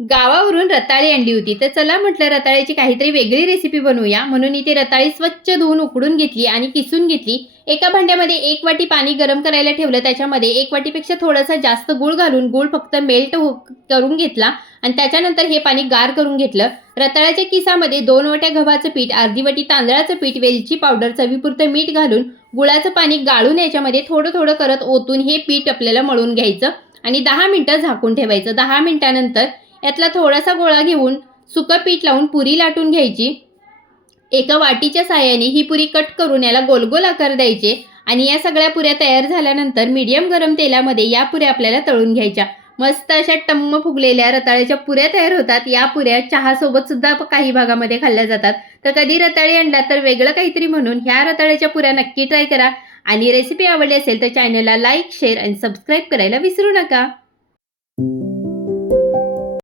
गावावरून रताळी आणली होती, तर चला म्हटलं रताळ्याची काहीतरी वेगळी रेसिपी बनवूया. म्हणून इथे रताळी स्वच्छ धुवून उकडून घेतली आणि किसून घेतली. एका भांड्यामध्ये 1 वाटी पाणी गरम करायला ठेवलं. त्याच्यामध्ये 1 वाटीपेक्षा थोडासा जास्त गूळ घालून गूळ फक्त मेल्ट करून घेतला आणि त्याच्यानंतर हे पाणी गार करून घेतलं. रताळ्याच्या किसामध्ये 2 वाट्या गव्हाचं पीठ, अर्धी वाटी तांदळाचं पीठ, वेलची पावडर, चवीपुरतं मीठ घालून गुळाचं पाणी गाळून याच्यामध्ये थोडं थोडं करत ओतून हे पीठ आपल्याला मळून घ्यायचं आणि 10 मिनिटं झाकून ठेवायचं. 10 मिनिटानंतर यातला थोडासा गोळा घेऊन सुकं पीठ लावून पुरी लाटून घ्यायची. एका वाटीच्या साहाय्याने ही पुरी कट करून याला गोल आकार द्यायचे आणि या सगळ्या पुऱ्या तयार झाल्यानंतर मीडियम गरम तेलामध्ये या पुऱ्या आपल्याला तळून घ्यायच्या. मस्त अशा टम्म फुगलेल्या रताळ्याच्या पुऱ्या तयार होतात. या पुऱ्या चहासोबत सुद्धा काही भागामध्ये खाल्ल्या जातात. तर कधी रताळी आणला तर वेगळं काहीतरी म्हणून ह्या रताळ्याच्या पुऱ्या नक्की ट्राय करा आणि रेसिपी आवडली असेल तर चॅनलला लाईक, शेअर आणि सबस्क्राईब करायला विसरू नका.